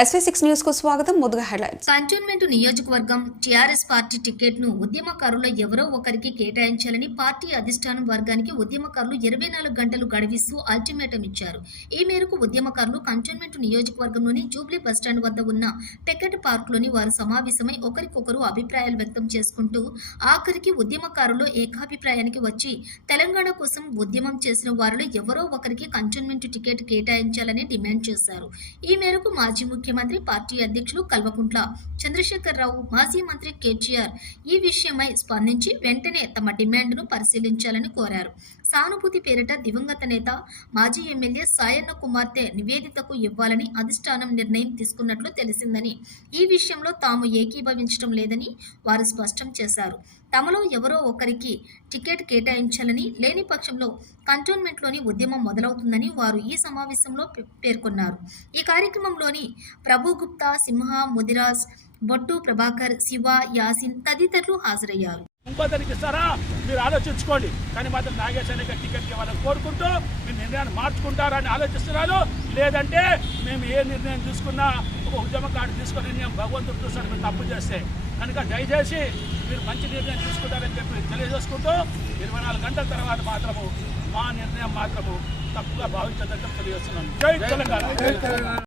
SV6 news కు స్వాగతం. ముందుగా హెడ్లైన్స్. కంటోన్మెంట్ నియోజకవర్గం టీఆర్ఎస్ పార్టీ టికెట్ను ఉద్యమకారులు ఎవరో ఒకరికి కేటాయించాలని పార్టీ అధిష్టానం వర్గానికి ఉద్యమకారులు 24 గంటలు గడువిస్తూ అల్టిమేటం ఇచ్చారు. ఈ మేరకు ఉద్యమకారులు కంటోన్మెంట్ నియోజకవర్గంలోని జూబ్లీ బస్టాండ్ వద్ద ఉన్న పెకెట్ పార్క్లోని వారు సమావేశమై ఒకరికొకరు అభిప్రాయాలు వ్యక్తం చేసుకుంటూ ఆఖరికి ఉద్యమకారులు ఏకాభిప్రాయానికి వచ్చి తెలంగాణ కోసం ఉద్యమం చేసిన వారిలో ఎవరో ఒకరికి కంటోన్మెంట్ టికెట్ కేటాయించాలని డిమాండ్ చేశారు. ఈ మేరకు మాజీ ముఖ్యమంత్రి పార్టీ అధ్యక్షులు కల్వకుంట్ల చంద్రశేఖరరావు, మాజీ మంత్రి కేటీఆర్ ఈ విషయమై స్పందించి వెంటనే తమ డిమాండ్ను పరిశీలించాలని కోరారు. సానుభూతి పేరిట దివంగత నేత మాజీ ఎమ్మెల్యే సాయన్న కుమార్తె నివేదితకు ఇవ్వాలని అధిష్టానం నిర్ణయం తీసుకున్నట్లు తెలిసిందని, ఈ విషయంలో తాము ఏకీభవించడం లేదని వారు స్పష్టం చేశారు. తమలో ఎవరో ఒకరికి టికెట్ కేటాయించాలని, లేని పక్షంలో కంటోన్మెంట్లోని ఉద్యమం మొదలవుతుందని వారు ఈ సమావేశంలో పేర్కొన్నారు. ఈ కార్యక్రమంలోని ప్రభు గుప్తా, సింహ, ముదిరాజ్, బొట్టు ప్రభాకర్, శివ, యాసిన్ తదితరులు హాజరయ్యారు. ఇంకొకరికి ఇస్తారా మీరు ఆలోచించుకోండి, కానీ మాత్రం నాగేశ్వరికి టికెట్ ఇవ్వాలని కోరుకుంటూ మీరు నిర్ణయాన్ని మార్చుకుంటారని ఆలోచిస్తున్నారు. లేదంటే మేము ఏ నిర్ణయం తీసుకున్నా ఒక ఉద్యమకారుడు తీసుకున్న నిర్ణయం భగవంతుడు చూస్తారు మీరు తప్పు చేస్తే. కనుక దయచేసి మీరు మంచి నిర్ణయం తీసుకుంటారని చెప్పి తెలియజేసుకుంటూ 24 గంటల తర్వాత మాత్రము మా నిర్ణయం మాత్రము తప్పుగా భావించదని తెలియజేస్తున్నాను. జై తెలంగాణ.